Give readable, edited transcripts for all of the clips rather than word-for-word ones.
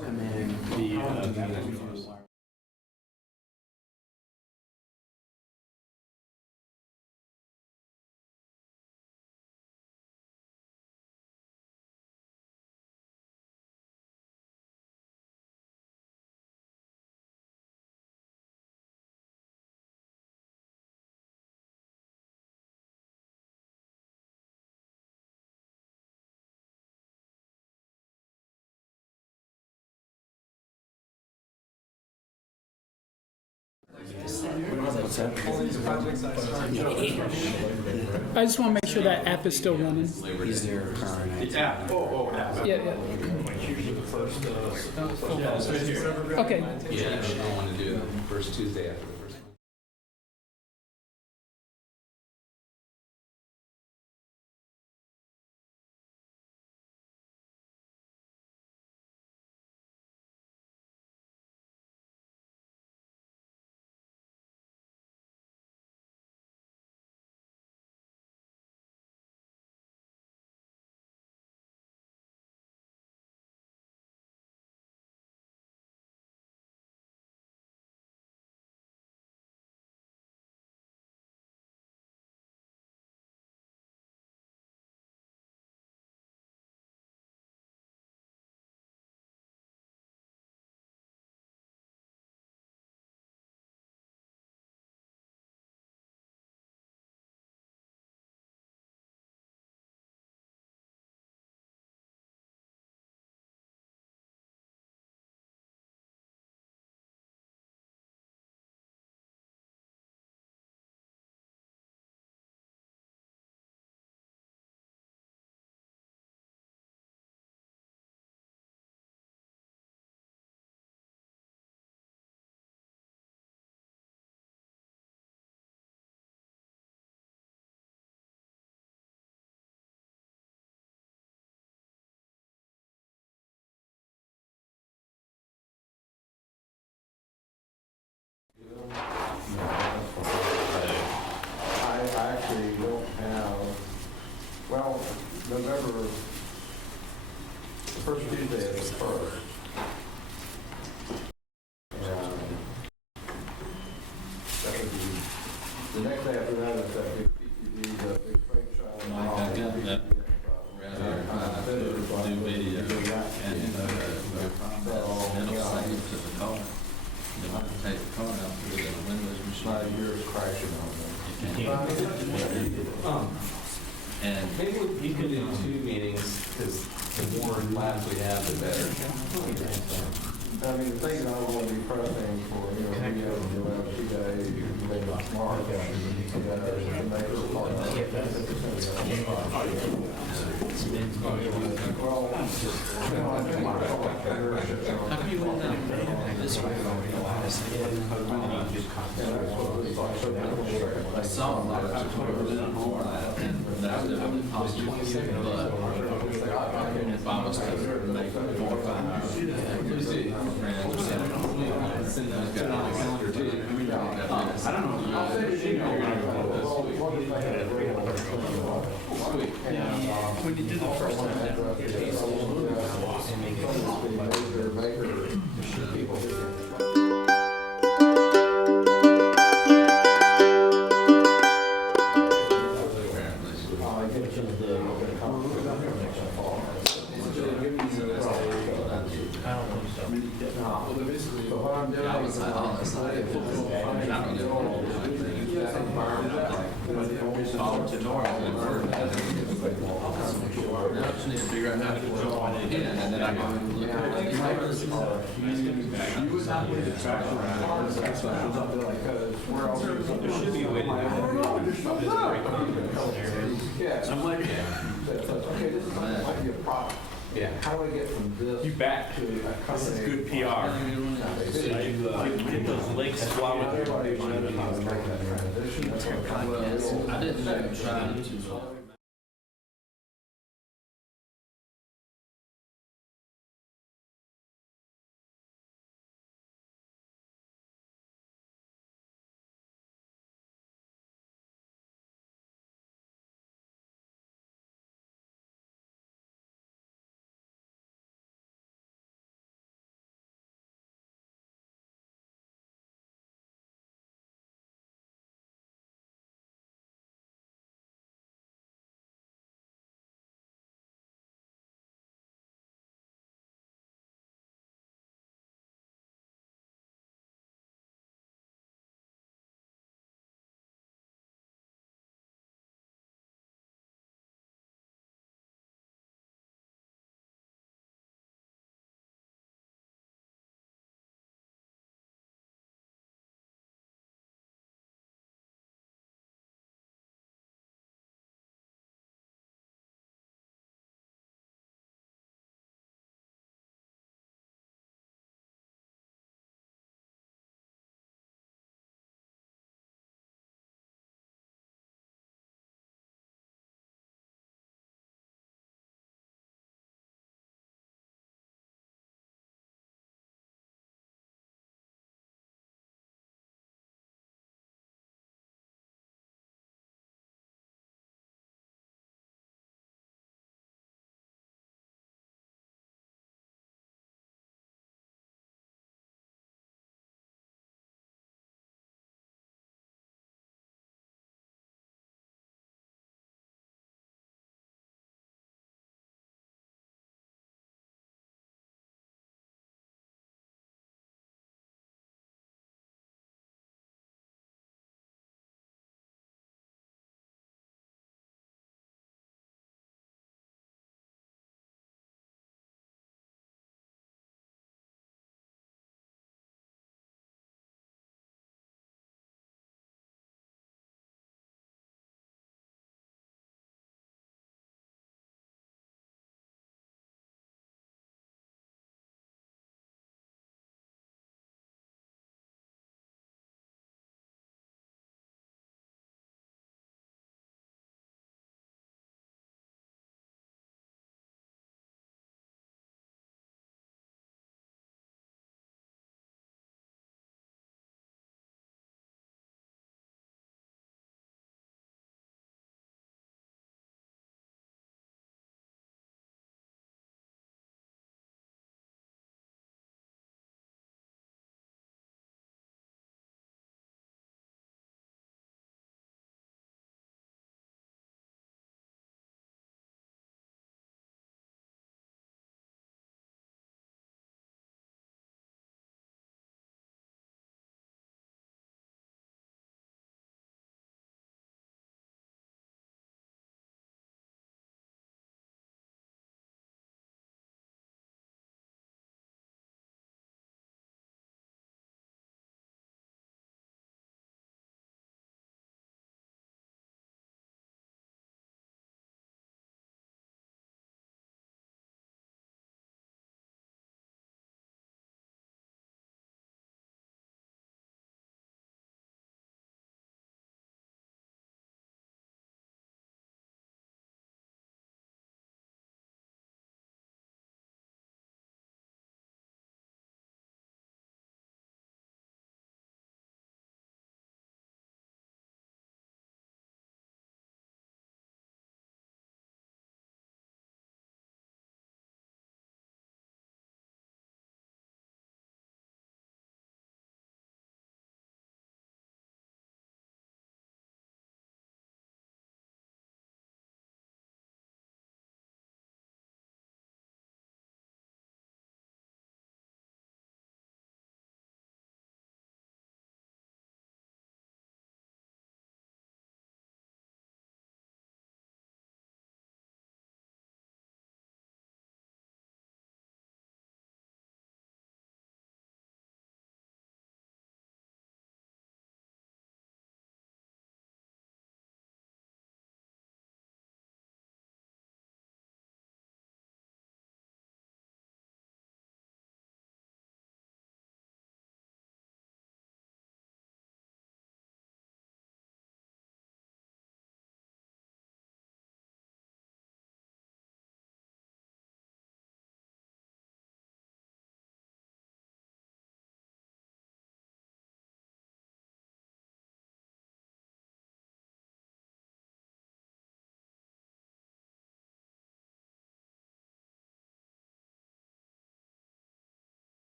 And then the what's that? I just want to make sure that app is still running. Is there current? Yeah, yeah. Okay. Yeah, I don't want to do it the first Tuesday after the first. I actually don't have, well, November, the first Tuesday is the first. That would be, the next day after that is that big PTV, the big trade show. Mike, I got that. Do video and it'll save to the car. You want to take the car out, put it in a Windows My machine. year's crashing on them. And Maybe you could do 2 meetings, because the more labs we have, the better. I mean, the thing that I want to be pressing for, you know, we have to do it 2 days, maybe tomorrow. how come you went down this way? I saw a lot of tutorials on all that, and that's definitely possible. But if I was to make 4 or 5 hours, send those guys on the calendar too. I don't know. When you do the first time, I just need to figure out how to control it again, and then I can look at it. You would not put the track around. There should be a way to do it. Yeah, I'm like, okay, this might be a problem. Yeah. how do I get from this? You bet. To a This is company? good PR. Get those links flowing. Everybody knows how to make that transition. That's what I didn't try to.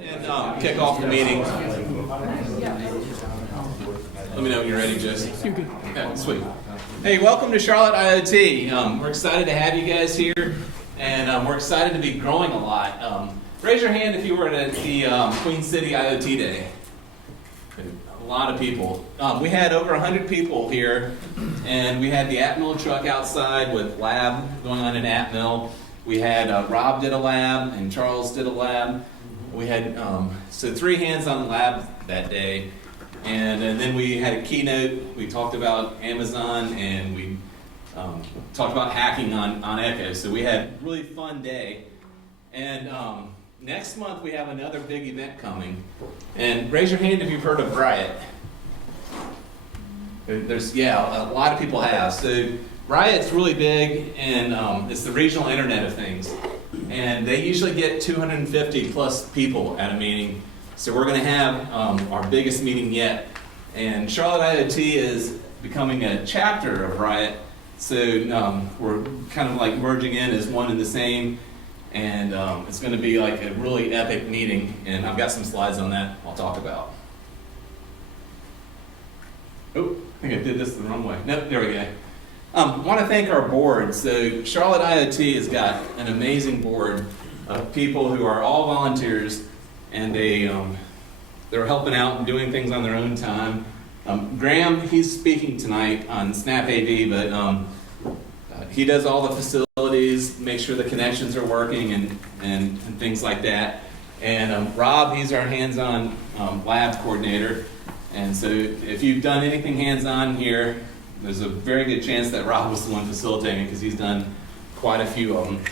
And kick off the meeting. Let me know when you're ready, Joseph. You're good. Okay, sweet. Hey, welcome to Charlotte IoT. We're excited to have you guys here, and we're excited to be growing a lot. Raise your hand if you were at the Queen City IoT Day. A lot of people. We had over 100 people here, and we had the Atmill truck outside with lab going on in Atmill. We had Rob did a lab, and Charles did a lab. We had so 3 hands-on lab that day, and then we had a keynote. We talked about Amazon, and we talked about hacking on Echo. So we had a really fun day. And next month we have another big event coming. And raise your hand if you've heard of Riot. There's a lot of people have. So Riot's really big, and it's the regional Internet of Things. And they usually get 250 plus people at a meeting. So we're going to have our biggest meeting yet. And Charlotte IoT is becoming a chapter of Riot. So we're kind of like merging in as one and the same. And it's going to be like a really epic meeting. And I've got some slides on that I'll talk about. Oh, I think I did this the wrong way. Nope, there we go. I want to thank our board. So Charlotte IoT has got an amazing board of people who are all volunteers, and they're helping out and doing things on their own time. Graham, he's speaking tonight on SnapAV, but he does all the facilities, make sure the connections are working, and things like that. And Rob, he's our hands-on lab coordinator. And so if you've done anything hands-on here, there's a very good chance that Rob was the one facilitating because he's done quite a few of them.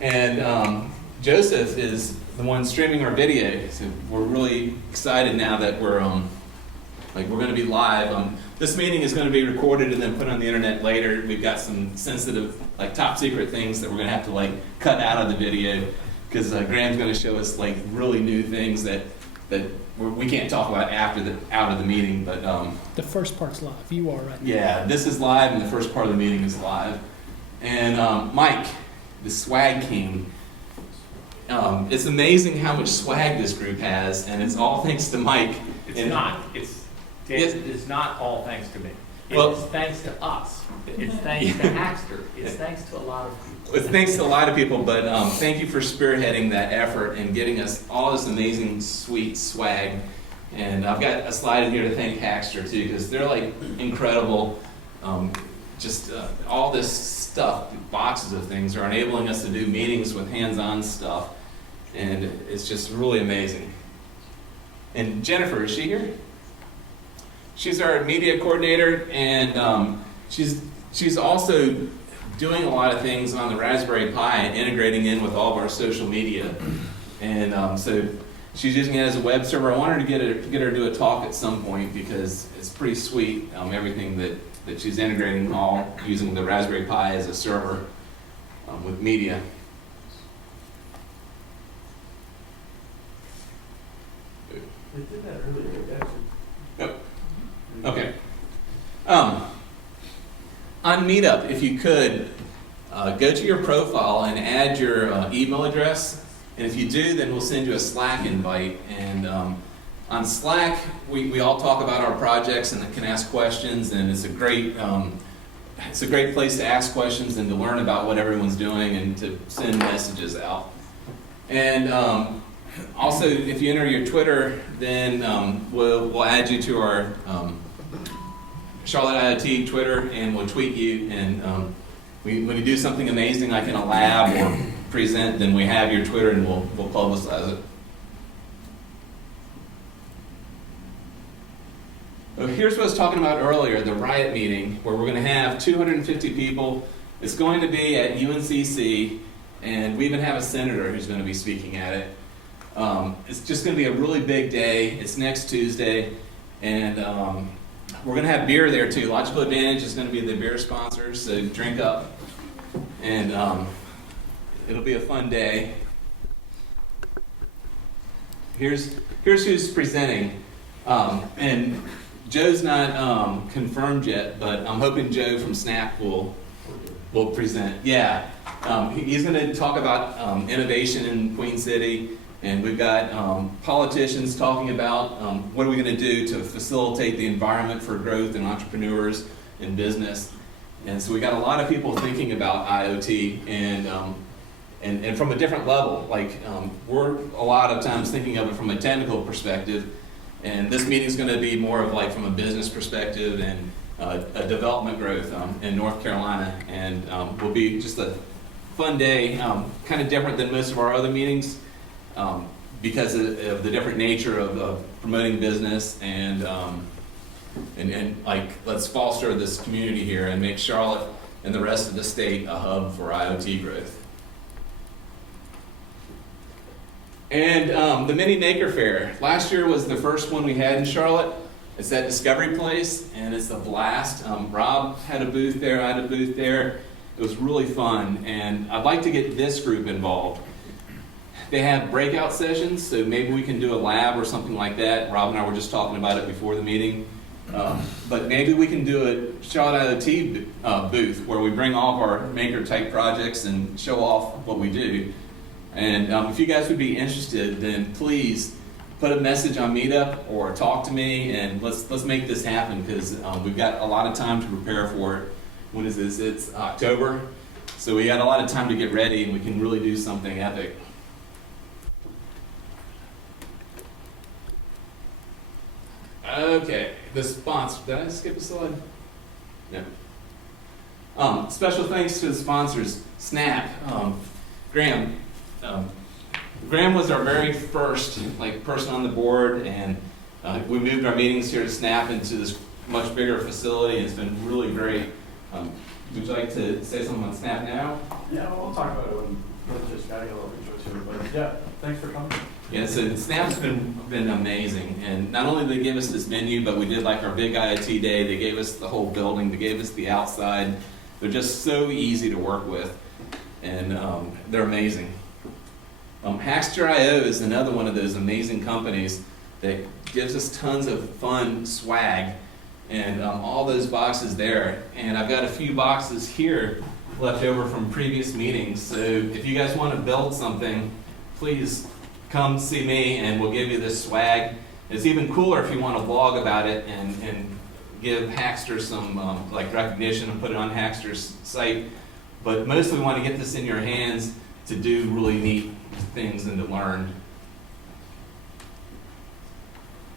And Joseph is the one streaming our video. So we're really excited now that we're going to be live. This meeting is going to be recorded and then put on the internet later. We've got some sensitive, top secret things that we're going to have to cut out of the video because Graham's going to show us really new things that we can't talk about out of the meeting, but The first part's live. You are right now. yeah, this is live, and the first part of the meeting is live. And Mike, the swag king. It's amazing how much swag this group has, and it's all thanks to Mike. It's not. It's not all thanks to me. Well- It's thanks to us. It's thanks to Hackster. It's thanks to a lot of people. It's thanks to a lot of people, but thank you for spearheading that effort and getting us all this amazing, sweet swag. And I've got a slide in here to thank Hackster too, because they're incredible. All this stuff, boxes of things, are enabling us to do meetings with hands-on stuff, and it's just really amazing. And Jennifer, is she here? She's our media coordinator, and she's also doing a lot of things on the Raspberry Pi and integrating in with all of our social media. And so she's using it as a web server. I wanted to get her to do a talk at some point because it's pretty sweet, everything that she's integrating all using the Raspberry Pi as a server with media. They did that earlier, actually. Okay. On Meetup, if you could, go to your profile and add your email address. And if you do, then we'll send you a Slack invite. And on Slack, we all talk about our projects and can ask questions. And it's a great place to ask questions and to learn about what everyone's doing and to send messages out. And also, if you enter your Twitter, then we'll add you to our Charlotte IoT Twitter, and we'll tweet you. And when you do something amazing, like in a lab or present, then we have your Twitter, and we'll publicize it. So here's what I was talking about earlier, the Riot meeting, where we're going to have 250 people. It's going to be at UNCC, and we even have a senator who's going to be speaking at it. It's just going to be a really big day. It's next Tuesday, and we're going to have beer there too. Logical Advantage is going to be the beer sponsor, so drink up, and it'll be a fun day. Here's who's presenting, and Joe's not confirmed yet, but I'm hoping Joe from Snap will present. Yeah, he's going to talk about innovation in Queen City. And we've got politicians talking about what are we going to do to facilitate the environment for growth and entrepreneurs in business. And so we got a lot of people thinking about IoT and from a different level. Like we're a lot of times thinking of it from a technical perspective, and this meeting is going to be more of like from a business perspective and a development growth in North Carolina, and will be just a fun day, kind of different than most of our other meetings because of the different nature of promoting business and like let's foster this community here and make Charlotte and the rest of the state a hub for IoT growth. And the Mini Maker Fair. Last year was the first one we had in Charlotte. It's at Discovery Place, and it's a blast. Rob had a booth there, I had a booth there. It was really fun, and I'd like to get this group involved. They have breakout sessions, so maybe we can do a lab or something like that. Rob and I were just talking about it before the meeting. But maybe we can do a Charlotte IoT booth where we bring all of our maker type projects and show off what we do. And if you guys would be interested, then please put a message on Meetup or talk to me, and let's make this happen because we've got a lot of time to prepare for it. When is this? It's October, so we got a lot of time to get ready, and we can really do something epic. Okay, the sponsor. Did I skip a slide? No. Special thanks to the sponsors. Snap, Graham. Graham was our very first person on the board, and we moved our meetings here to Snap into this much bigger facility, and it's been really great. Would you like to say something on Snap now? Yeah, we'll talk about it when we're just getting a little intro to it, but yeah, thanks for coming. Yeah, so Snap's been amazing, and not only did they give us this menu, but we did like our big IoT day. They gave us the whole building, they gave us the outside. They're just so easy to work with, and they're amazing. Hackster.io is another one of those amazing companies that gives us tons of fun swag, and all those boxes there. And I've got a few boxes here left over from previous meetings, so if you guys want to build something, please come see me and we'll give you this swag. It's even cooler if you want to blog about it and give Hackster some recognition and put it on Hackster's site. But mostly we want to get this in your hands to do really neat things and to learn.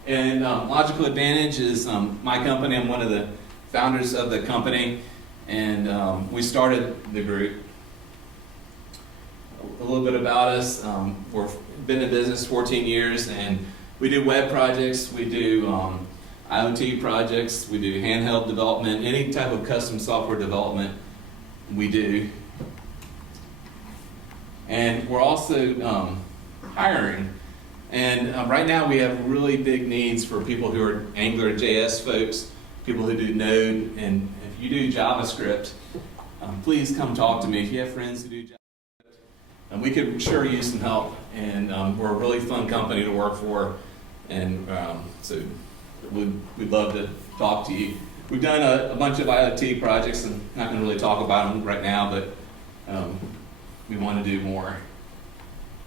And Logical Advantage is my company. I'm one of the founders of the company, and we started the group. A little bit about us. We've been in business 14 years, and we do web projects, we do IoT projects, we do handheld development, any type of custom software development we do. And we're also hiring. And right now we have really big needs for people who are AngularJS folks, people who do Node, and if you do JavaScript, please come talk to me. If you have friends who do JavaScript, we could sure use some help. And we're a really fun company to work for, and so we'd love to talk to you. We've done a bunch of IoT projects, and I'm not going to really talk about them right now, but we want to do more.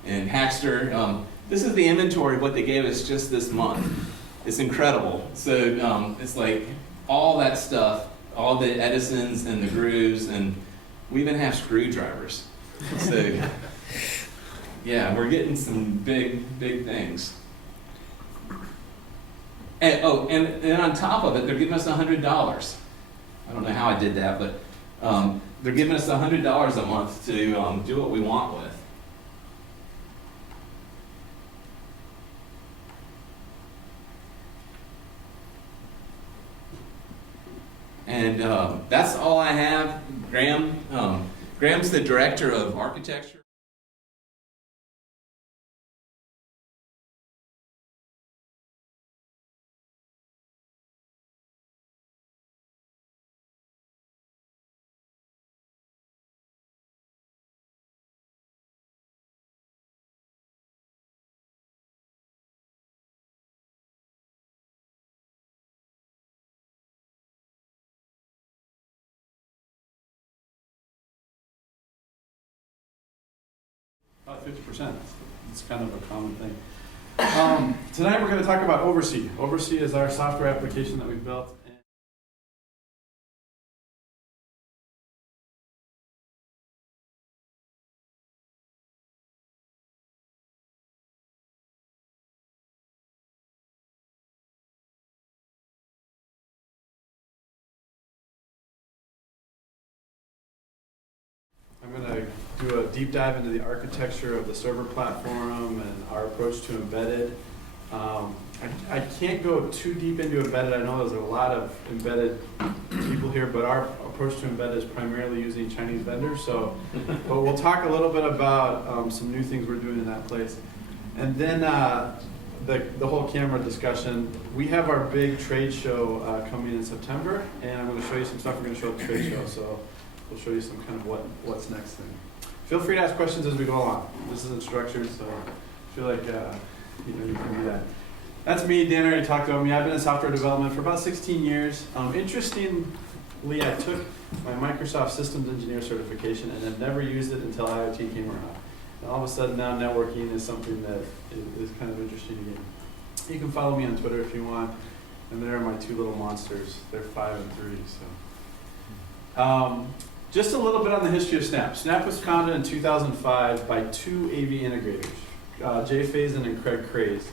And Hackster, this is the inventory of what they gave us just this month. It's incredible. So it's like all that stuff, all the Edisons and the grooves, and we even have screwdrivers. So yeah, we're getting some big things. And, and on top of it, they're giving us $100. I don't know how I did that, but they're giving us $100 a month to do what we want with. And that's all I have. Graham's the director of architecture. About 50%. It's kind of a common thing. Tonight we're going to talk about OvrC. OvrC is our software application that we built. I'm going to do a deep dive into the architecture of the server platform and our approach to embedded. I can't go too deep into embedded. I know there's a lot of embedded people here, but our approach to embedded is primarily using Chinese vendors. But we'll talk a little bit about some new things we're doing in that place. And then the whole camera discussion. We have our big trade show coming in September, and I'm going to show you some stuff we're going to show at the trade show. So we'll show you some kind of what's next thing. Feel free to ask questions as we go along. This isn't structured, so I feel like you can do that. That's me. Dan already talked about me. I've been in software development for about 16 years. Interestingly, I took my Microsoft Systems Engineer certification and have never used it until IoT came around. And all of a sudden now networking is something that is kind of interesting to me. You can follow me on Twitter if you want. And there are my two little monsters. They're 5 and 3. So. Just a little bit on the history of Snap. Snap was founded in 2005 by two AV integrators, Jay Faison and Craig Craze.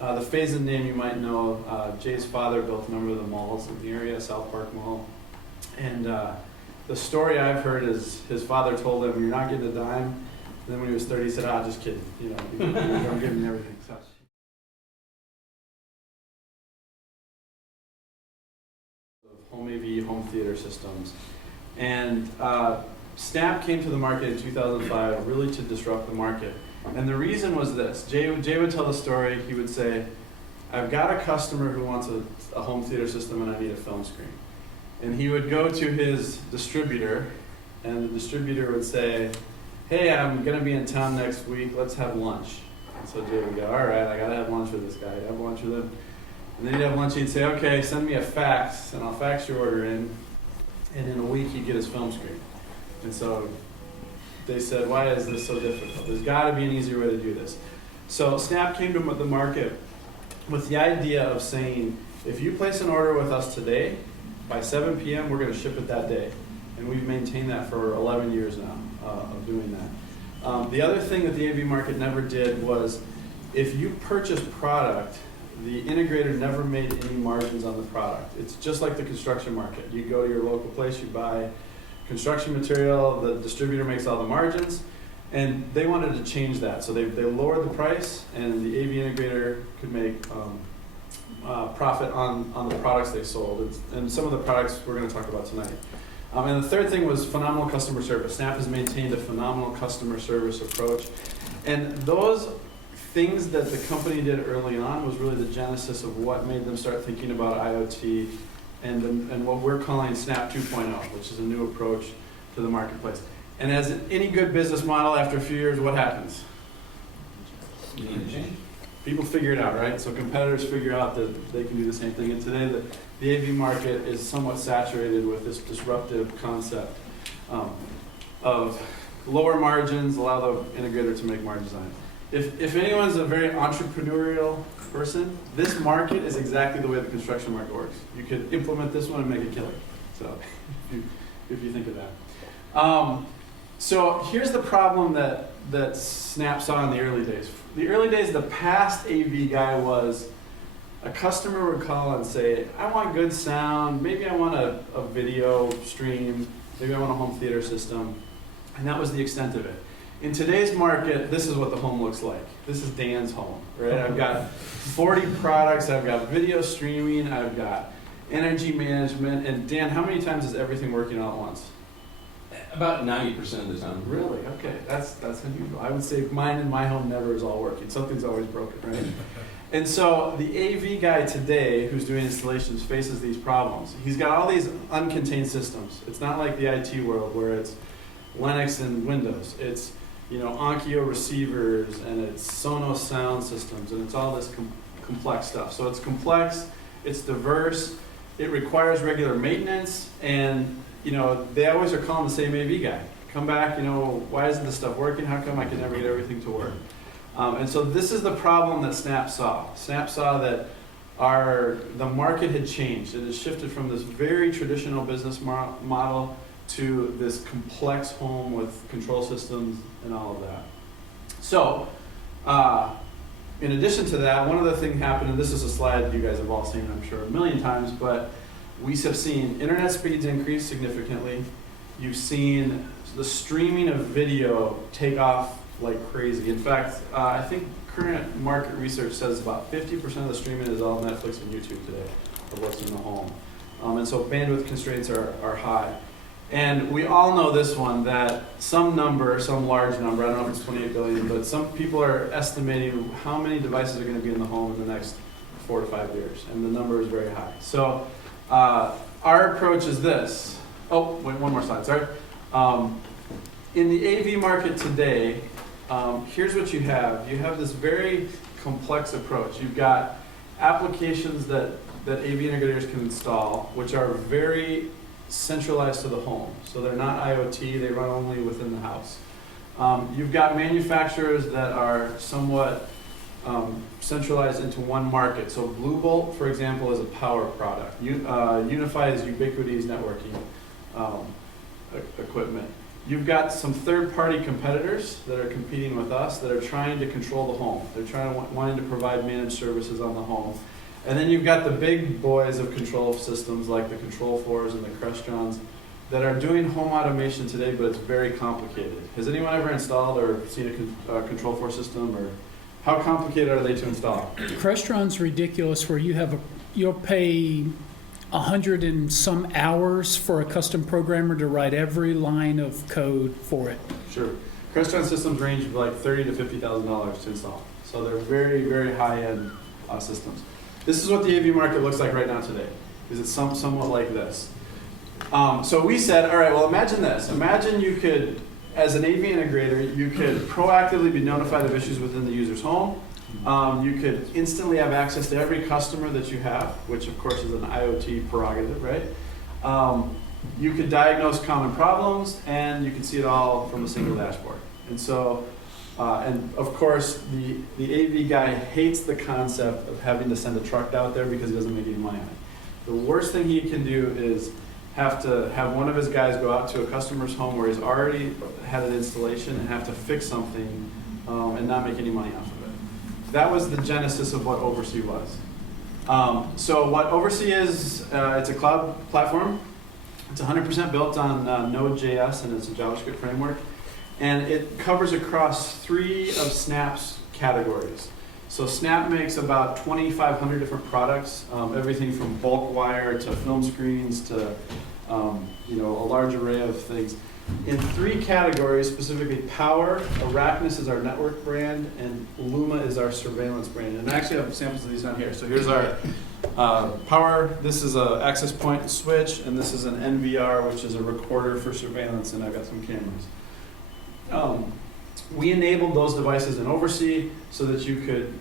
The Faison name you might know. Jay's father built a number of the malls in the area, South Park Mall. And the story I've heard is his father told him, "You're not getting a dime." And then when he was 30, he said, "Ah, just kidding. I'm giving everything." So. Home AV, home theater systems. And Snap came to the market in 2005 really to disrupt the market. And the reason was this. Jay would tell the story. He would say, "I've got a customer who wants a home theater system and I need a film screen." And he would go to his distributor, and the distributor would say, "Hey, I'm going to be in town next week. Let's have lunch." And so Jay would go, "All right, I got to have lunch with this guy." He'd have lunch with him. And then he'd have lunch. He'd say, "Okay, send me a fax, and I'll fax your order in." And in a week, he'd get his film screen. And so they said, "Why is this so difficult? There's got to be an easier way to do this." So Snap came to the market with the idea of saying, if you place an order with us today, by 7 p.m., we're going to ship it that day. And we've maintained that for 11 years now of doing that. The other thing that the AV market never did was, if you purchase product, the integrator never made any margins on the product. It's just like the construction market. You go to your local place, you buy construction material, the distributor makes all the margins, and they wanted to change that. So they lowered the price, and the AV integrator could make profit on the products they sold. And some of the products we're going to talk about tonight. And the third thing was phenomenal customer service. Snap has maintained a phenomenal customer service approach. And those things that the company did early on was really the genesis of what made them start thinking about IoT and what we're calling Snap 2.0, which is a new approach to the marketplace. And as any good business model, after a few years, what happens? You need to change. People figure it out, right? So competitors figure out that they can do the same thing. And today, the AV market is somewhat saturated with this disruptive concept of lower margins, allow the integrator to make margins on it. If anyone's a very entrepreneurial person, this market is exactly the way the construction market works. You could implement this one and make a killing. So if you think of that. So here's the problem that Snap saw in the early days. The early days, the past AV guy was a customer would call and say, "I want good sound, maybe I want a video stream, maybe I want a home theater system." And that was the extent of it. In today's market, this is what the home looks like. This is Dan's home, right? I've got 40 products, I've got video streaming, I've got energy management, and Dan, how many times is everything working all at once? About 90% of the time. Really? Okay, that's unusual. I would say mine and my home never is all working. Something's always broken, right? And so the AV guy today who's doing installations faces these problems. He's got all these uncontained systems. It's not like the IT world where it's Linux and Windows. It's Onkyo receivers, and it's Sonos sound systems, and it's all this complex stuff. So it's complex, it's diverse, it requires regular maintenance, and they always are calling the same AV guy. Come back, why isn't this stuff working? How come I can never get everything to work? And so this is the problem that Snap saw. Snap saw that the market had changed. It had shifted from this very traditional business model to this complex home with control systems and all of that. So, in addition to that, one other thing happened, and this is a slide you guys have all seen, I'm sure, a million times, but we have seen internet speeds increase significantly. You've seen the streaming of video take off like crazy. In fact, I think current market research says about 50% of the streaming is all Netflix and YouTube today, of what's in the home. And so bandwidth constraints are high. And we all know this one, that some large number, I don't know if it's 28 billion, but some people are estimating how many devices are going to be in the home in the next 4 to 5 years. And the number is very high. So our approach is this. Oh, wait, one more slide, sorry. In the AV market today, here's what you have. You have this very complex approach. You've got applications that AV integrators can install, which are very centralized to the home. So they're not IoT, they run only within the house. You've got manufacturers that are somewhat centralized into one market. So Bluebolt, for example, is a power product. Unify is Ubiquiti's networking equipment. You've got some third-party competitors that are competing with us that are trying to control the home. They're wanting to provide managed services on the home. And then you've got the big boys of control systems like the Control4s and the Crestrons that are doing home automation today, but it's very complicated. Has anyone ever installed or seen a Control4 system, or how complicated are they to install? Crestron's ridiculous where you'll pay 100 and some hours for a custom programmer to write every line of code for it. Sure. Crestron systems range from like $30,000 to $50,000 to install. So they're very, very high-end systems. This is what the AV market looks like right now today. Is it somewhat like this? So we said, all right, well, imagine this. Imagine you could, as an AV integrator, you could proactively be notified of issues within the user's home. You could instantly have access to every customer that you have, which of course is an IoT prerogative, right? You could diagnose common problems, and you could see it all from a single dashboard. And so, and of course, the AV guy hates the concept of having to send a truck out there because he doesn't make any money on it. The worst thing he can do is have to have one of his guys go out to a customer's home where he's already had an installation and have to fix something and not make any money off of it. That was the genesis of what OvrC was. So what OvrC is, it's a cloud platform. It's 100% built on NodeJS, and it's a JavaScript framework. And it covers across 3 of Snap's categories. So Snap makes about 2,500 different products, everything from bulk wire to film screens to a large array of things. In 3 categories, specifically Power, Arachnus is our network brand, and Luma is our surveillance brand. And I actually have samples of these down here. So here's our Power. This is an access point switch, and this is an NVR, which is a recorder for surveillance, and I've got some cameras. We enabled those devices in OvrC so that you could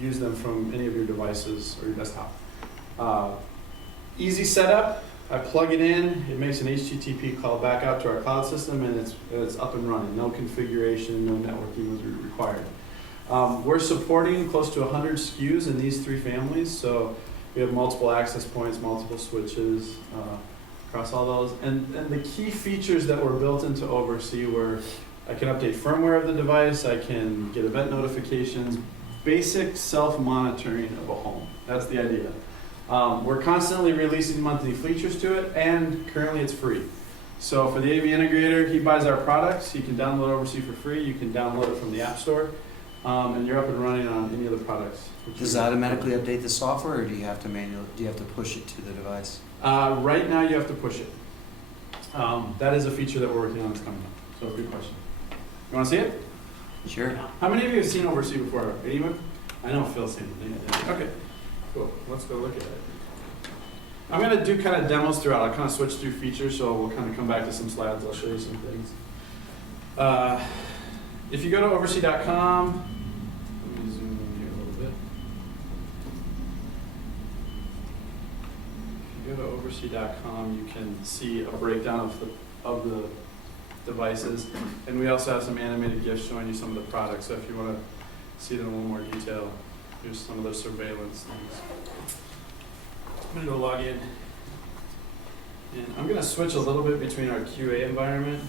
use them from any of your devices or your desktop. Easy setup. I plug it in, it makes an HTTP call back out to our cloud system, and it's up and running. No configuration, no networking was required. We're supporting close to 100 SKUs in these 3 families, so we have multiple access points, multiple switches across all those. And the key features that were built into OvrC were I can update firmware of the device, I can get event notifications, basic self-monitoring of a home. That's the idea. We're constantly releasing monthly features to it, and currently it's free. So for the AV integrator, he buys our products, he can download OvrC for free, you can download it from the App Store, and you're up and running on any of the products. Does it automatically update the software, or do you have to push it to the device? Right now you have to push it. That is a feature that we're working on that's coming up. So good question. You want to see it? Sure. How many of you have seen OvrC before? Anyone? I know Phil's seen it. Okay. Cool. Let's go look at it. I'm going to do kind of demos throughout. I'll kind of switch through features, so we'll kind of come back to some slides. I'll show you some things. If you go to OvrC.com, let me zoom in here a little bit. If you go to OvrC.com, you can see a breakdown of the devices. And we also have some animated GIFs showing you some of the products. So if you want to see it in a little more detail, here's some of those surveillance things. I'm going to go log in. And I'm going to switch a little bit between our QA environment.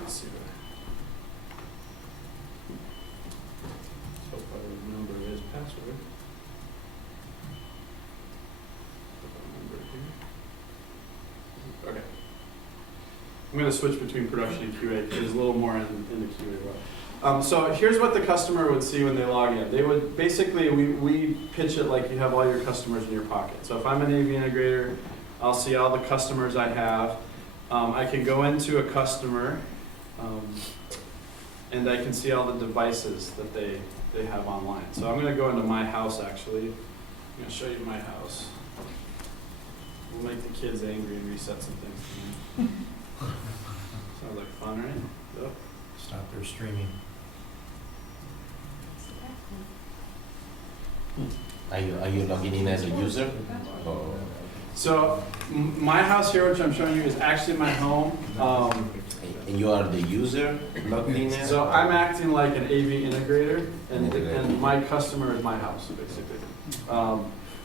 Let's see what I hope I remember his password. Okay. I'm going to switch between production and QA because there's a little more in the QA world. So here's what the customer would see when they log in. They would basically, we pitch it like you have all your customers in your pocket. So if I'm an AV integrator, I'll see all the customers I have. I can go into a customer and I can see all the devices that they have online. So I'm going to go into my house actually. I'm going to show you my house. We'll make the kids angry and reset some things to me. Sounds like fun, right? Yep. Stop their streaming. Are you logging in as a user? Or So my house here, which I'm showing you, is actually my home. and you are the user logged in as? So I'm acting like an AV integrator, and my customer is my house, basically.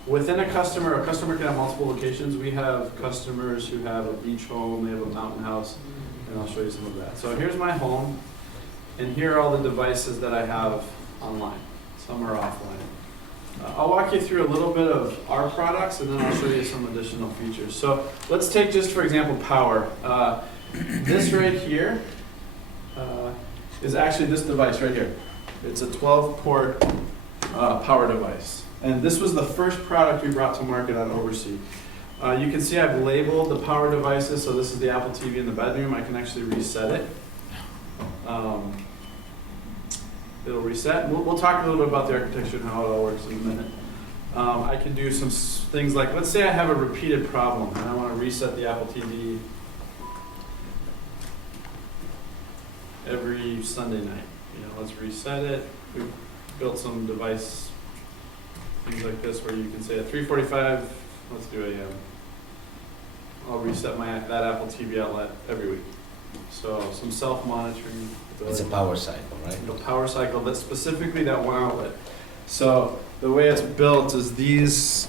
Within a customer can have multiple locations. We have customers who have a beach home, they have a mountain house, and I'll show you some of that. So here's my home, and here are all the devices that I have online. Some are offline. I'll walk you through a little bit of our products, and then I'll show you some additional features. So let's take just, for example, power. This right here is actually this device right here. It's a 12-port power device. And this was the first product we brought to market on OvrC. You can see I've labeled the power devices, so this is the Apple TV in the bedroom. I can actually reset it. It'll reset. We'll talk a little bit about the architecture and how it all works in a minute. I can do some things like, let's say I have a repeated problem and I want to reset the Apple TV every Sunday night. Let's reset it. We've built some device things like this where you can say at 3:45, let's do AM. I'll reset that Apple TV outlet every week. So some self-monitoring. It's a power cycle, right? A power cycle, but specifically that one outlet. So the way it's built is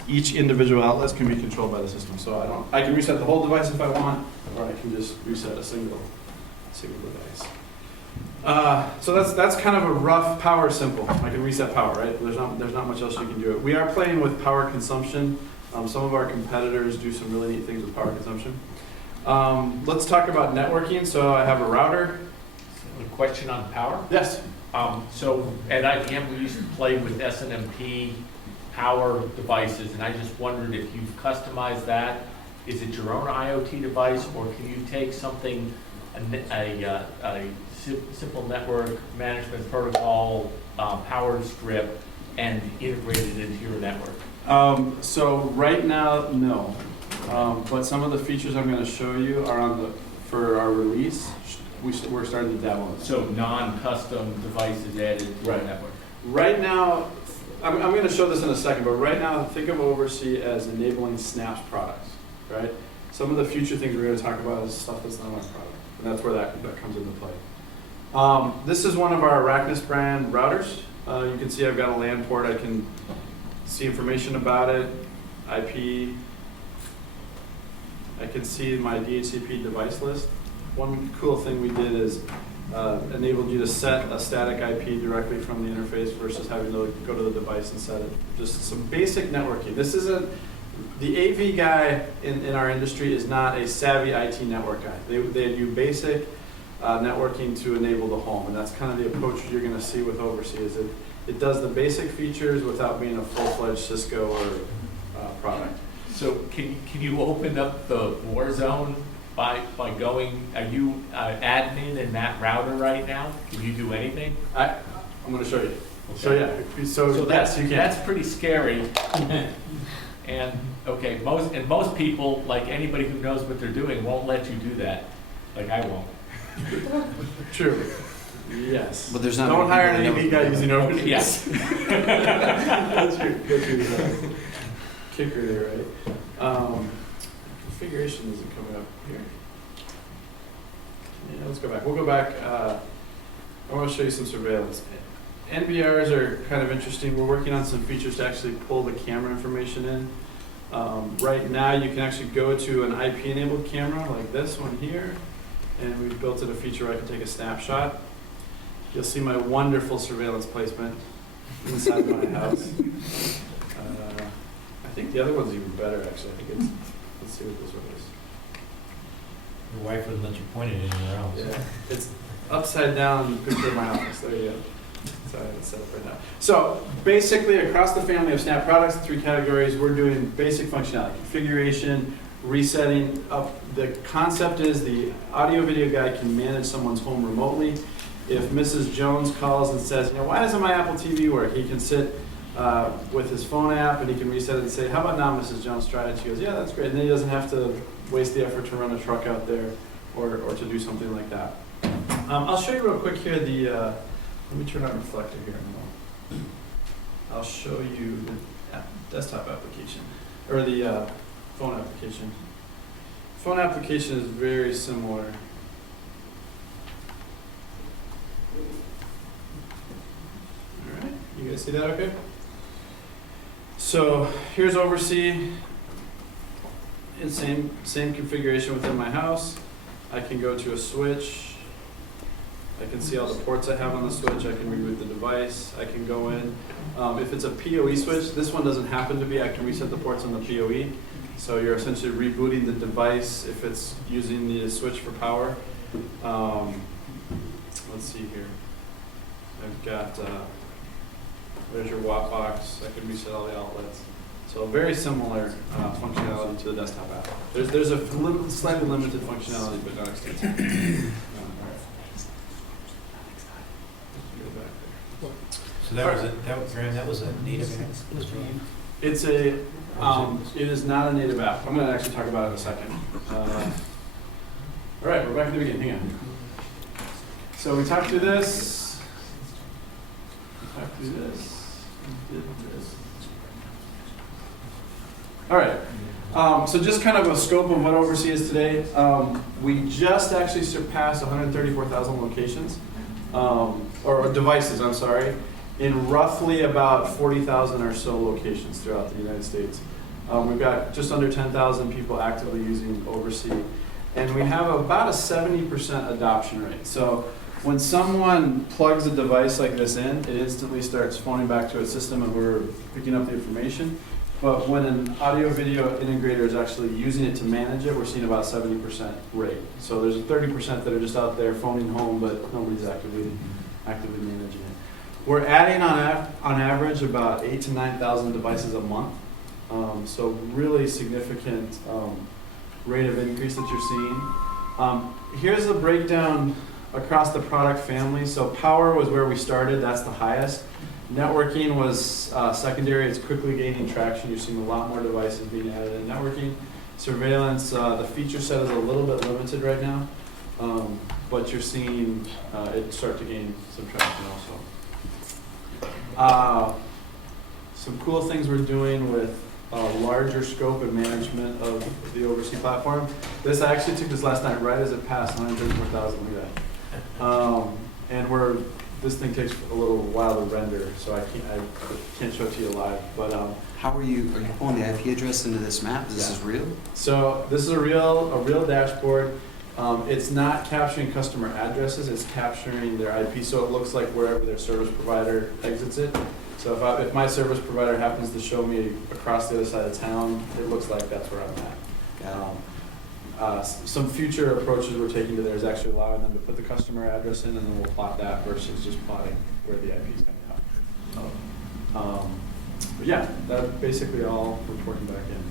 each individual outlets can be controlled by the system. So I can reset the whole device if I want, or I can just reset a single device. So that's kind of a rough power simple. I can reset power, right? There's not much else you can do. We are playing with power consumption. Some of our competitors do some really neat things with power consumption. Let's talk about networking. So I have a router. A question on power? Yes. So at IBM, we used to play with SNMP power devices, and I just wondered if you've customized that. Is it your own IoT device, or can you take something, a simple network management protocol power strip, and integrate it into your network? So right now, no. But some of the features I'm going to show you are for our release. We're starting to dabble in it. So non-custom devices added to the network. Right now, I'm going to show this in a second, but right now think of OvrC as enabling Snap's products, right? Some of the future things we're going to talk about is stuff that's not on our product, and that's where that comes into play. This is one of our Arachnus brand routers. You can see I've got a LAN port. I can see information about it, IP. I can see my DHCP device list. One cool thing we did is enabled you to set a static IP directly from the interface versus having to go to the device and set it. Just some basic networking. This isn't, the AV guy in our industry is not a savvy IT network guy. They do basic networking to enable the home, and that's kind of the approach you're going to see with OvrC. Is it does the basic features without being a full-fledged Cisco or product. So can you open up the war zone by going? Are you admin in that router right now? Can you do anything? I'm going to show you. Okay. So yeah, so yes, you can. That's pretty scary. And okay, most people, like anybody who knows what they're doing, won't let you do that. Like I won't. True. Yes. But there's not Don't many hire people an that AV know. guy using OvrC. Yes. That's your kicker there, right? configuration isn't coming up here. Yeah, let's go back. We'll go back. I want to show you some surveillance. NVRs are kind of interesting. We're working on some features to actually pull the camera information in. Right now, you can actually go to an IP-enabled camera like this one here, and we've built in a feature where I can take a snapshot. You'll see my wonderful surveillance placement inside my house. I think the other one's even better, actually. I think it's, let's see what this one is. Your wife wouldn't let you point it anywhere else. Yeah, it's upside down picture of my office. There you go. So I have it set up right now. So basically, across the family of Snap products, 3 categories, we're doing basic functionality, configuration, resetting up. The concept is the audio video guy can manage someone's home remotely. If Mrs. Jones calls and says, you know, why doesn't my Apple TV work? He can sit with his phone app and he can reset it and say, how about now, Mrs. Jones, try it. She goes, yeah, that's great. And then he doesn't have to waste the effort to run a truck out there or to do something like that. I'll show you real quick here the, let me turn on Reflector here in a moment. I'll show you the desktop application, or the phone application. Phone application is very similar. All right, you guys see that okay? So here's OvrC. It's same configuration within my house. I can go to a switch. I can see all the ports I have on the switch. I can reboot the device. I can go in. If it's a PoE switch, this one doesn't happen to be. I can reset the ports on the PoE. So you're essentially rebooting the device if it's using the switch for power. Let's see here. I've got, there's your watt box. I can reset all the outlets. So very similar functionality to the desktop app. There's a slightly limited functionality, but not extensive. So that was a native app? It's a, it is not a native app. I'm going to actually talk about it in a second. All right, we're back to the beginning. Hang on. So we talked through this. We talked through this. We did this. All right. So just kind of a scope of what OvrC is today. We just actually surpassed 134,000 locations, or devices, I'm sorry, in roughly about 40,000 or so locations throughout the United States. We've got just under 10,000 people actively using OvrC, and we have about a 70% adoption rate. So when someone plugs a device like this in, it instantly starts phoning back to a system and we're picking up the information. But when an audio-video integrator is actually using it to manage it, we're seeing about 70% rate. So there's a 30% that are just out there phoning home, but nobody's actively managing it. We're adding on average about 8,000 to 9,000 devices a month. So really significant rate of increase that you're seeing. Here's the breakdown across the product family. So power was where we started. That's the highest. Networking was secondary. It's quickly gaining traction. You're seeing a lot more devices being added in networking. Surveillance, the feature set is a little bit limited right now, but you're seeing it start to gain some traction also. Some cool things we're doing with larger scope and management of the OvrC platform. This, I actually took this last night right as it passed 134,000. Look at that. And this thing takes a little while to render, so I can't show it to you live. But How are you pulling the IP address into this map? This is real? So this is a real dashboard. It's not capturing customer addresses, it's capturing their IP, so it looks like wherever their service provider exits it. So if my service provider happens to show me across the other side of town, it looks like that's where I'm at. Some future approaches we're taking to there is actually allowing them to put the customer address in, and then we'll plot that versus just plotting where the IP is coming out. But yeah, that's basically all reporting back in.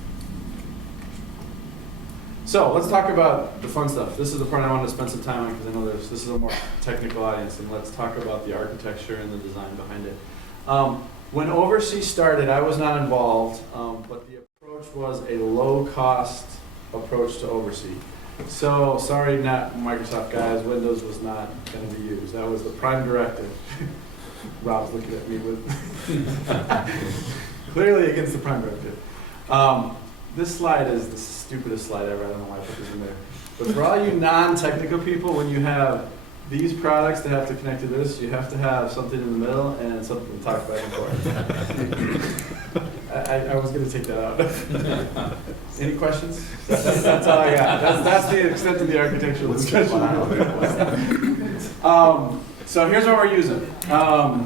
So let's talk about the fun stuff. This is the part I wanted to spend some time on because I know this is a more technical audience, and let's talk about the architecture and the design behind it. When OvrC started, I was not involved, but the approach was a low-cost approach to OvrC. So sorry, not Microsoft guys, Windows was not going to be used. That was the prime directive. Rob's looking at me with clearly against the prime directive. This slide is the stupidest slide ever. I don't know why I put this in there. But for all you non-technical people, when you have these products that have to connect to this, you have to have something in the middle and something to talk back and forth. I was going to take that out. Any questions? That's all I got. That's the extent of the architectural discussion. So here's what we're using.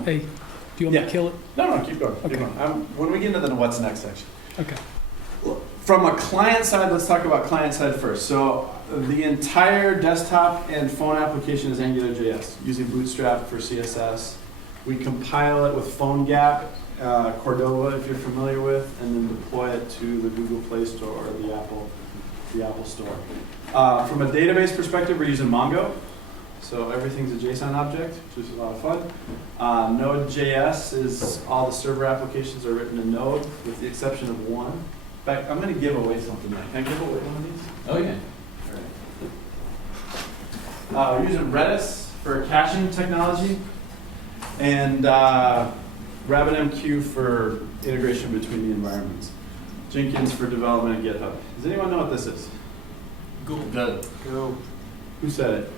Hey, do you want me Yeah. to kill it? No, keep going. Keep Okay. going. When we get into the what's next section. Okay. From a client side, let's talk about client side first. So the entire desktop and phone application is AngularJS using Bootstrap for CSS. We compile it with PhoneGap, Cordova if you're familiar with, and then deploy it to the Google Play Store or the Apple Store. From a database perspective, we're using Mongo. So everything's a JSON object, which is a lot of fun. NodeJS is all the server applications are written in Node, with the exception of one. In fact, I'm going to give away something now. Can I give away one of these? Oh, yeah. All right. We're using Redis for caching technology, and RabbitMQ for integration between the environments. Jenkins for development and GitHub. Does anyone know what this is? Go. Go. Who said it?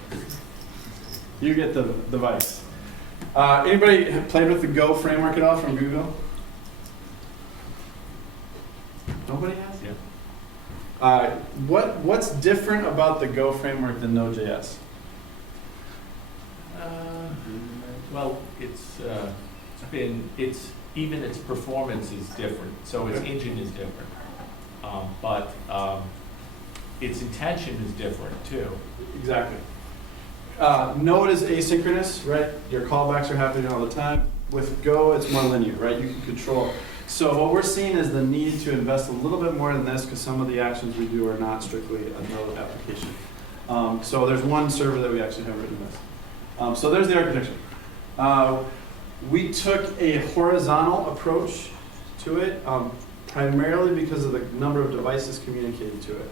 You get the device. Anybody have played with the Go framework at all from Google? Nobody has? Yeah. What's different about the Go framework than Node.js? Well, even its performance is different, so its engine is different. But its intention is different too. Exactly. Node is asynchronous, right? Your callbacks are happening all the time. With Go, it's more linear, right? You can control. So what we're seeing is the need to invest a little bit more in this because some of the actions we do are not strictly a Node application. So there's one server that we actually have written this. So there's the architecture. We took a horizontal approach to it, primarily because of the number of devices communicated to it.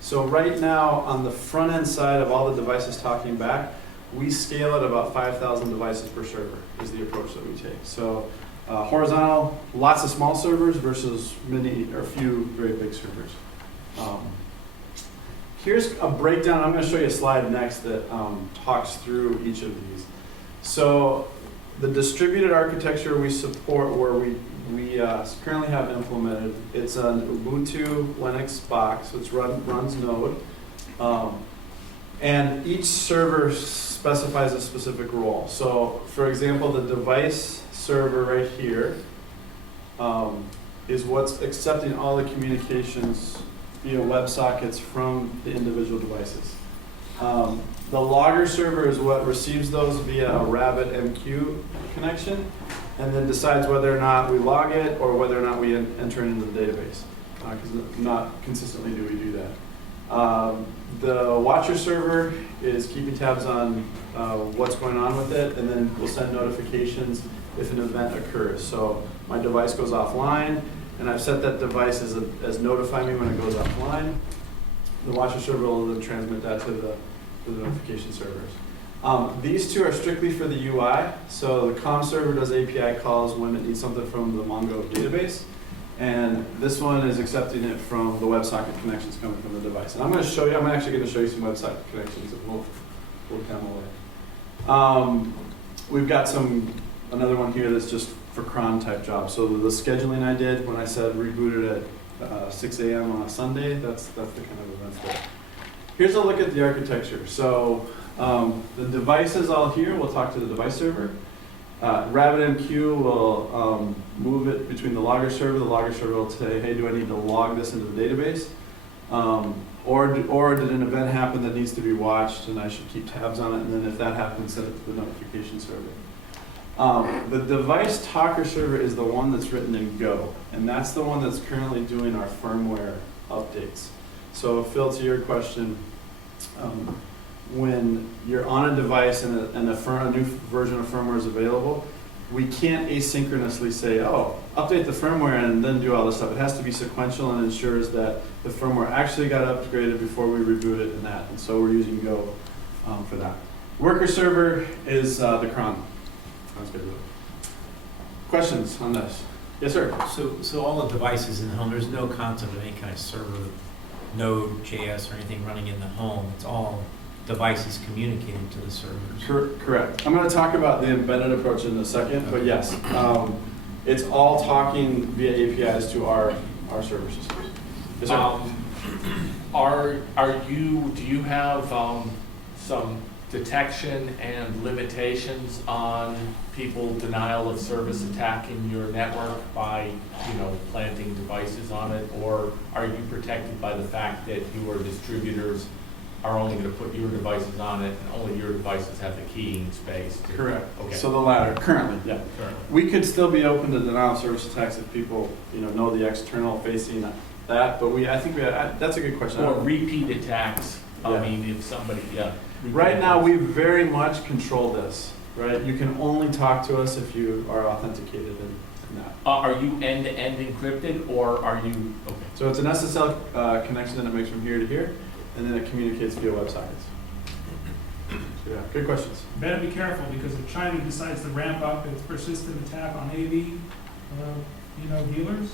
So right now, on the front end side of all the devices talking back, we scale at about 5,000 devices per server is the approach that we take. So horizontal, lots of small servers versus many or few very big servers. Here's a breakdown. I'm going to show you a slide next that talks through each of these. So the distributed architecture we support, where we currently have implemented, it's an Ubuntu Linux box, so it runs Node. And each server specifies a specific role. So for example, the device server right here is what's accepting all the communications via WebSockets from the individual devices. The logger server is what receives those via a RabbitMQ connection and then decides whether or not we log it or whether or not we enter it into the database. Because not consistently do we do that. The watcher server is keeping tabs on what's going on with it, and then we'll send notifications if an event occurs. So my device goes offline, and I've set that device as notify me when it goes offline. The watcher server will then transmit that to the notification servers. These two are strictly for the UI. So the comm server does API calls when it needs something from the Mongo database. And this one is accepting it from the WebSocket connections coming from the device. And I'm actually going to show you some WebSocket connections that we'll demo later. We've got another one here that's just for cron type jobs. So the scheduling I did when I said rebooted at 6 a.m. on a Sunday, that's the kind of events there. Here's a look at the architecture. So the device is all here. We'll talk to the device server. RabbitMQ will move it between the logger server. The logger server will say, hey, do I need to log this into the database? Or did an event happen that needs to be watched and I should keep tabs on it? And then if that happens, send it to the notification server. The device talker server is the one that's written in Go. And that's the one that's currently doing our firmware updates. So Phil, to your question, when you're on a device and a new version of firmware is available, we can't asynchronously say, oh, update the firmware and then do all this stuff. It has to be sequential and ensures that the firmware actually got upgraded before we reboot it and that. And so we're using Go for that. Worker server is the cron. Sounds good. Questions on this? Yes, sir. So all the devices in the home, there's no concept of any kind of server, NodeJS or anything running in the home. It's all devices communicating to the servers. Correct. I'm going to talk about the embedded approach in a second, but yes, it's all talking via APIs to our server systems. Yes, sir. Do you have some detection and limitations on people denial of service attacking your network by, planting devices on it? Or are you protected by the fact that your distributors are only going to put your devices on it and only your devices have the keying space? Correct. Okay. So the latter, currently, yeah. Currently. We could still be open to denial of service attacks if people, know the external facing that, but that's a good question. Or repeat attacks, Yeah. if somebody, yeah. Right now, we very much control this, right? You can only talk to us if you are authenticated in that. Are you end-to-end encrypted, or are you, okay. So it's an SSL connection that it makes from here to here, and then it communicates via WebSockets. So yeah, good questions. Better be careful, because if China decides to ramp up its persistent attack on AV, dealers,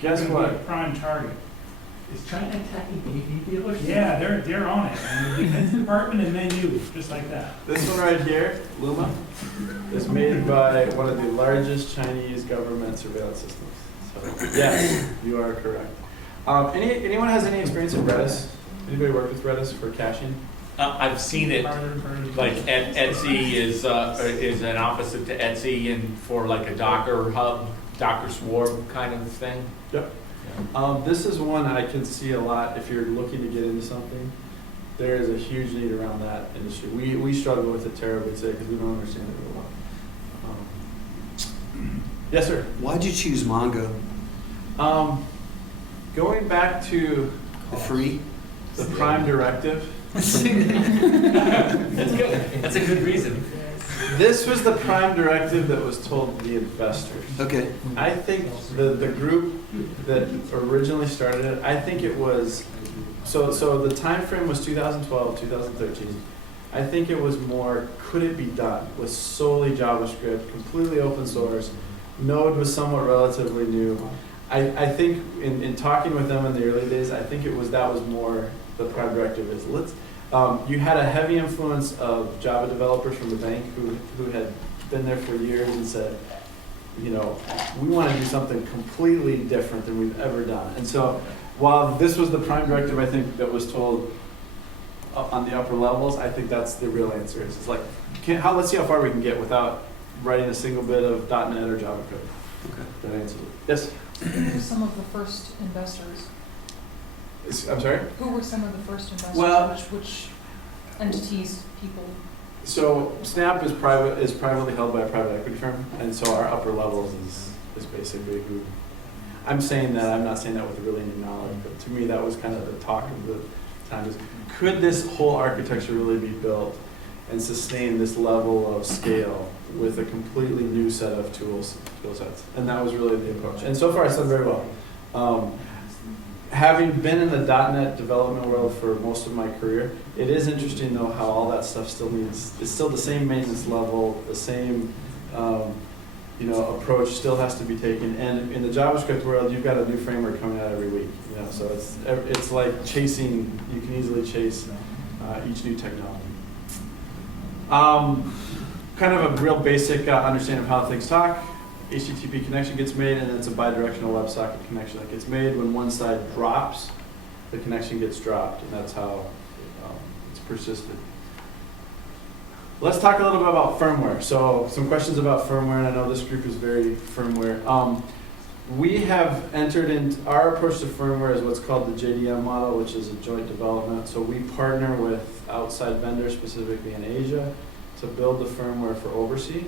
Guess they're gonna be what? a prime target. Is China attacking AV dealers? Yeah, they're on it. And the Defense Department and then you, just like that. This one right here, Luma, is made by one of the largest Chinese government surveillance systems. So yes, you are correct. Anyone has any experience with Redis? Anybody work with Redis for caching? I've seen it, like Etsy is an opposite to Etsy, and for like a Docker hub, Docker Swarm kind of thing. Yep. This is one I can see a lot if you're looking to get into something. There is a huge need around that industry. We struggle with it terribly today because we don't understand it real well. Yes, sir. Why'd you choose Mongo? Going back to The free? the prime directive, That's good. That's a good reason. this was the prime directive that was told the investors. Okay. I think the group that originally started it, I think it was, so the time frame was 2012, 2013. I think it was more, could it be done with solely JavaScript, completely open source. Node was somewhat relatively new. I think in talking with them in the early days, I think that was more the prime directive is you had a heavy influence of Java developers from the bank who had been there for years and said, we want to do something completely different than we've ever done. And so while this was the prime directive, I think, that was told on the upper levels, I think that's the real answer. It's like, let's see how far we can get without writing a single bit of .NET or Java code. Okay. That answers it. Yes? Who were some of the first investors? I'm sorry? Who were some of the first investors? Well- Which entities, people? So Snap is privately held by a private equity firm, and so our upper levels is basically who. I'm saying that, I'm not saying that with really any knowledge, but to me that was kind of the talk of the time is, could this whole architecture really be built and sustain this level of scale with a completely new set of tool sets? And that was really the approach. And so far it's done very well. Having been in the .NET development world for most of my career, it is interesting though how all that stuff it's still the same maintenance level, the same approach still has to be taken. And in the JavaScript world, you've got a new framework coming out every week. So it's like chasing. You can easily chase each new technology. Kind of a real basic understanding of how things talk. HTTP connection gets made, and it's a bidirectional WebSocket connection that gets made. When one side drops, the connection gets dropped, and that's how it's persisted. Let's talk a little bit about firmware. So some questions about firmware, and I know this group is very firmware. We have entered into, our approach to firmware is what's called the JDM model, which is a joint development. So we partner with outside vendors, specifically in Asia, to build the firmware for OvrC.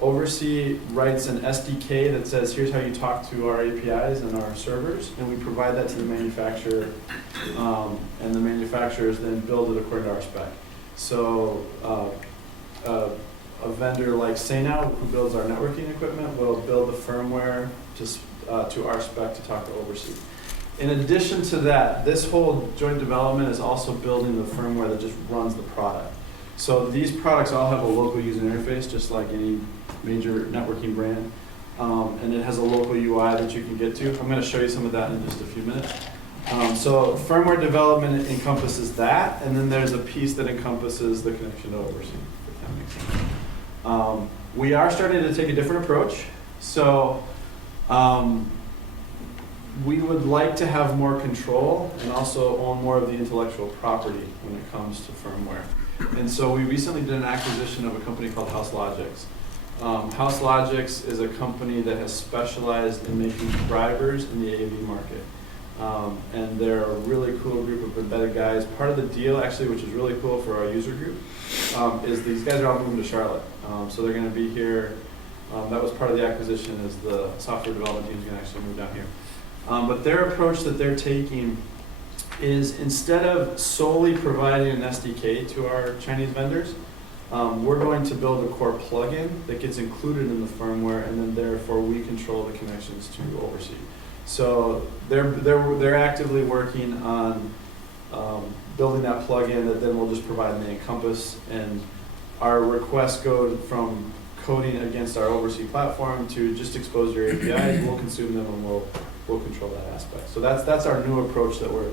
OvrC writes an SDK that says, here's how you talk to our APIs and our servers, and we provide that to the manufacturer, and the manufacturers then build it according to our spec. So a vendor like Saynow, who builds our networking equipment, will build the firmware to our spec to talk to OvrC. In addition to that, this whole joint development is also building the firmware that just runs the product. So these products all have a local user interface, just like any major networking brand. and it has a local UI that you can get to. I'm going to show you some of that in just a few minutes. So firmware development encompasses that, and then there's a piece that encompasses the connection to OvrC, if that makes sense. We are starting to take a different approach. So we would like to have more control and also own more of the intellectual property when it comes to firmware. And so we recently did an acquisition of a company called HouseLogix. HouseLogix is a company that has specialized in making drivers in the AV market. And they're a really cool group of embedded guys. Part of the deal, actually, which is really cool for our user group, is these guys are all moving to Charlotte. So they're going to be here. That was part of the acquisition, is the software development team is going to actually move down here. But their approach that they're taking is, instead of solely providing an SDK to our Chinese vendors, we're going to build a core plugin that gets included in the firmware, and then therefore we control the connections to OvrC. So they're actively working on building that plugin that then we'll just provide in the Encompass, and our requests go from coding against our OvrC platform to just expose your APIs. We'll consume them and we'll control that aspect. So that's our new approach that we're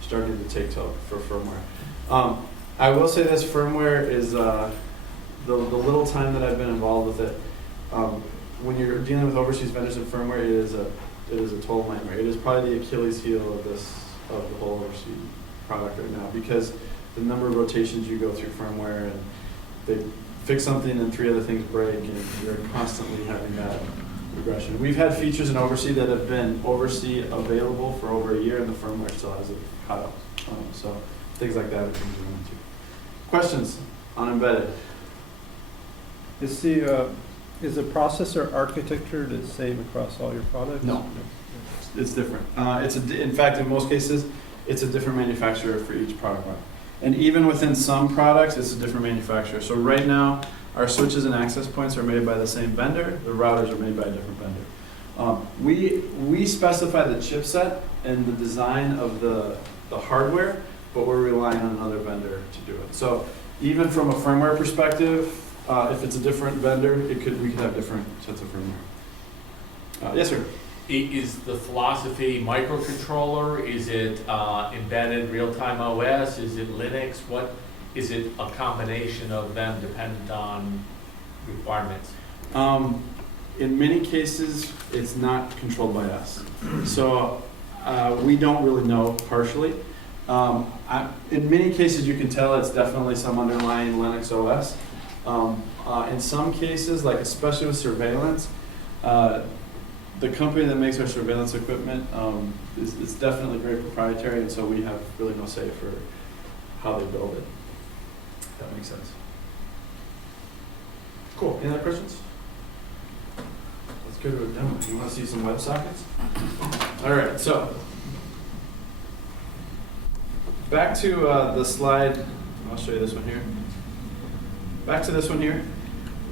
starting to take for firmware. I will say this: firmware is the little time that I've been involved with it. When you're dealing with overseas vendors and firmware, it is a total nightmare. It is probably the Achilles heel of the whole OvrC product right now, because the number of rotations you go through firmware, and they fix something and 3 other things break, and you're constantly having that regression. We've had features in OvrC that have been OvrC available for over a year, and the firmware still hasn't caught up. So things like that are things we run into. Questions on embedded? Is the processor architecture the same across all your products? No. It's different. In fact, in most cases, it's a different manufacturer for each product line. And even within some products, it's a different manufacturer. So right now, our switches and access points are made by the same vendor. The routers are made by a different vendor. We specify the chipset and the design of the hardware, but we're relying on another vendor to do it. So even from a firmware perspective, if it's a different vendor, we could have different sets of firmware. Yes, sir. Is the philosophy microcontroller? Is it embedded real-time OS? Is it Linux? What is it? A combination of them, dependent on requirements. In many cases, it's not controlled by us, so we don't really know. Partially, in many cases, you can tell it's definitely some underlying Linux OS. In some cases, like especially with surveillance, the company that makes our surveillance equipment is definitely very proprietary, and so we have really no say for how they build it. If that makes sense. Cool. Any other questions? Let's go to a demo. You want to see some WebSockets? All right. So back to the slide. I'll show you this one here. Back to this one here,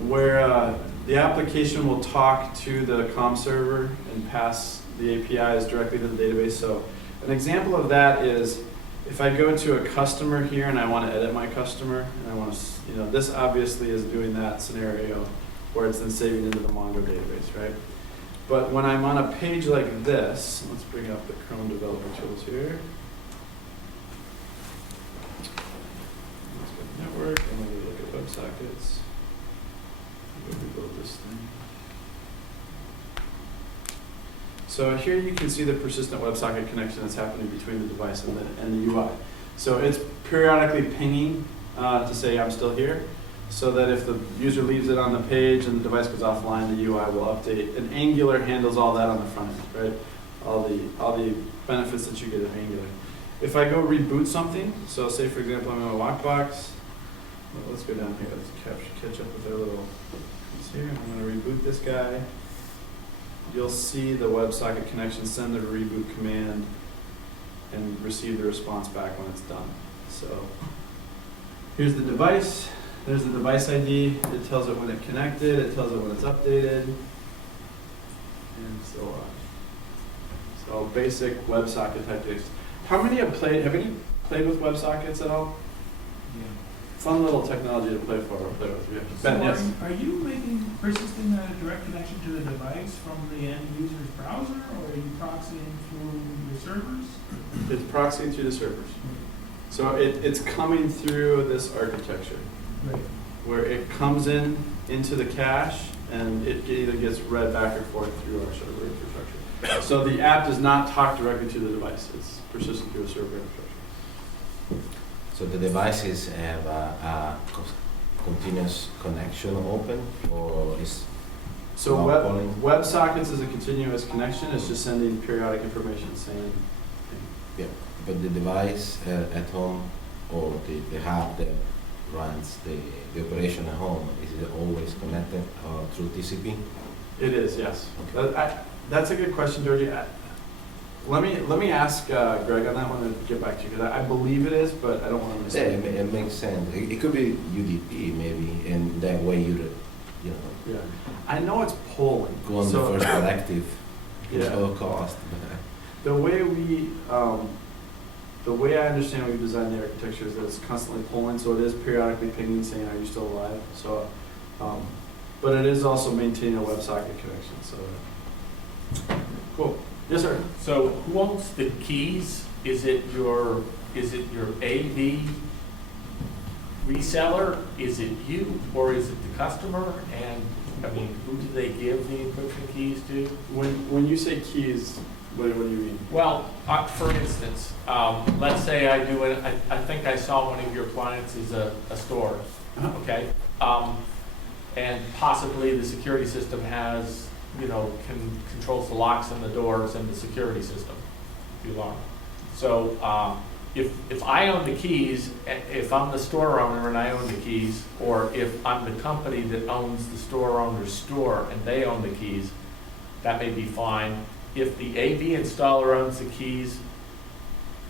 where the application will talk to the comm server and pass the APIs directly to the database. So an example of that is if I go to a customer here and I want to edit my customer, and I want to, this obviously is doing that scenario where it's then saving into the Mongo database, right? But when I'm on a page like this, let's bring up the Chrome developer tools here. Let's go to network, and then we look at WebSockets. Rebuild this thing. So here you can see the persistent WebSocket connection that's happening between the device and the UI. So it's periodically pinging to say I'm still here, so that if the user leaves it on the page and the device goes offline, the UI will update. And Angular handles all that on the front end, right? All the benefits that you get of Angular. If I go reboot something, so say for example I'm in a Lockbox. Well, let's go down here. Let's catch up with their little. Here, I'm going to reboot this guy. You'll see the WebSocket connection send the reboot command and receive the response back when it's done. So here's the device. There's the device ID. It tells it when it connected. It tells it when it's updated, and so on. So basic WebSocket type things. How many have any played with WebSockets at all? Yeah. fun little technology to play with. Yeah. So Ben, yes. are you persisting a direct connection to the device from the end user's browser, or are you proxying through your servers? It's proxying through the servers. So it's coming through this architecture Right. where it comes into the cache and it either gets read back or forth through our server infrastructure. So the app does not talk directly to the device. It's persistent through a server infrastructure. So the devices have a continuous connection open, or is So not calling? WebSockets is a continuous connection. It's just sending periodic information saying, But the device at home, or the hub that runs the operation at home, is it always connected through TCP? it is, yes. That's a good question, Georgie. Let me ask Greg on that one and get back to you, because I believe it is, but I don't want to Yeah, mistake. it makes sense. It could be UDP maybe, and that way you know, Yeah, I know it's polling. go on So- the first collective Yeah. at low cost. The way I understand we've designed the architecture is that it's constantly polling, so it is periodically pinging saying, "Are you still alive?" So, but it is also maintaining a WebSocket connection. So, cool. Yes, sir. So who owns the keys? Is it your AV reseller? Is it you, or is it the customer? And I mean, who do they give the encryption keys to? When you say keys, what do you mean? Well, for instance, let's say I do it. I think I saw one of your clients is a store. Uh-huh. Okay, and possibly the security system has, controls the locks and the doors and the security system, the alarm. So if I own the keys, if I'm the store owner and I own the keys, or if I'm the company that owns the store owner's store and they own the keys, that may be fine. If the AV installer owns the keys,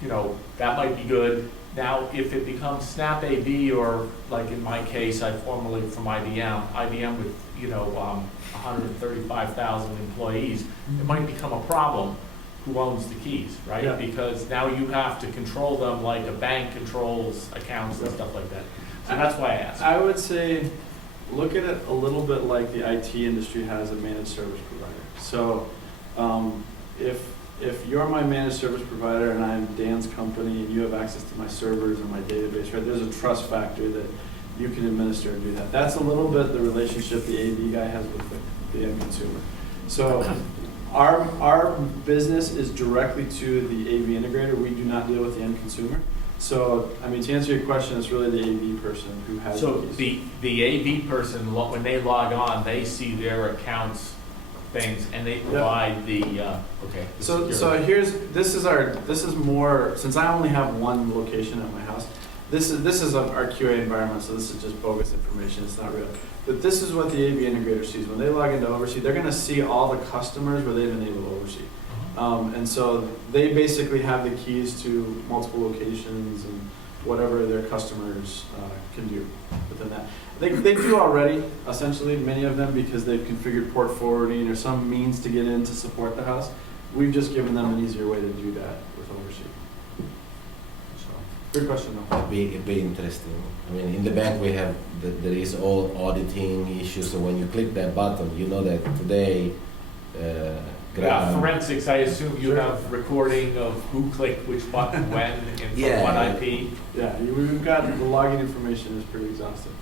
that might be good. Now, if it becomes SnapAV, or like in my case, I formerly from IBM with 135,000 employees, it might become a problem who owns the keys, right? Yeah. Because now you have to control them like a bank controls accounts and stuff like that. So that's why I asked. I would say, look at it a little bit like the IT industry has a managed service provider. So, if you're my managed service provider and I'm Dan's company and you have access to my servers and my database, right, there's a trust factor that you can administer and do that. That's a little bit the relationship the AV guy has with the end consumer. So our business is directly to the AV integrator. We do not deal with the end consumer. So, I mean, to answer your question, it's really the AV person who has So the keys. the AV person, when they log on, they see their accounts things and they provide the okay. the So security. this is more, since I only have one location at my house, this is our QA environment, so this is just bogus information, it's not real. But this is what the AV integrator sees. When they log into OvrC, they're gonna see all the customers where they've enabled OvrC. And so they basically have the keys to multiple locations and whatever their customers can do within that. They do already, essentially, many of them, because they've configured port forwarding or some means to get in to support the house. We've just given them an easier way to do that with OvrC. So, good question though. It'd be interesting. I mean, in the bank we have there is all auditing issues. So when you click that button, you know that today. Forensics, I assume you have recording of who clicked which button when and from Yeah. what IP. Yeah, we've got the logging information is pretty exhaustive.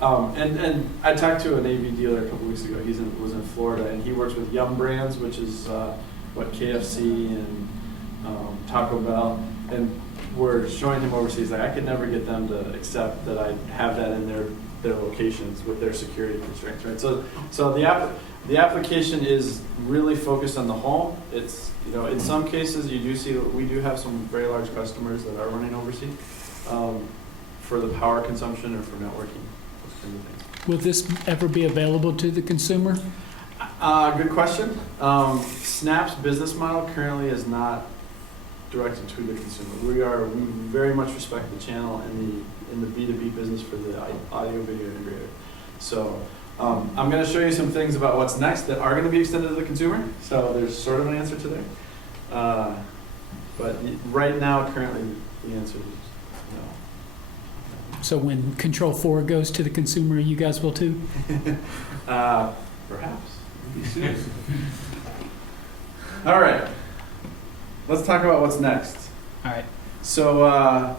And I talked to an AV dealer a couple weeks ago. Was in Florida, and he works with Yum Brands, which is KFC and Taco Bell, and we're showing him overseas. He's like, I could never get them to accept that I have that in their locations with their security constraints, right? So the application is really focused on the home. It's, in some cases you do see that we do have some very large customers that are running OvrC for the power consumption or for networking, those kinds of things. Will this ever be available to the consumer? Good question. Snap's business model currently is not directed to the consumer. We very much respect the channel in the B2B business for the audio video integrator. So I'm going to show you some things about what's next that are going to be extended to the consumer. So there's sort of an answer to there. But right now, currently, the answer is no. So when Control 4 goes to the consumer, you guys will too? Perhaps. Maybe soon. All right. Let's talk about what's next. All right. So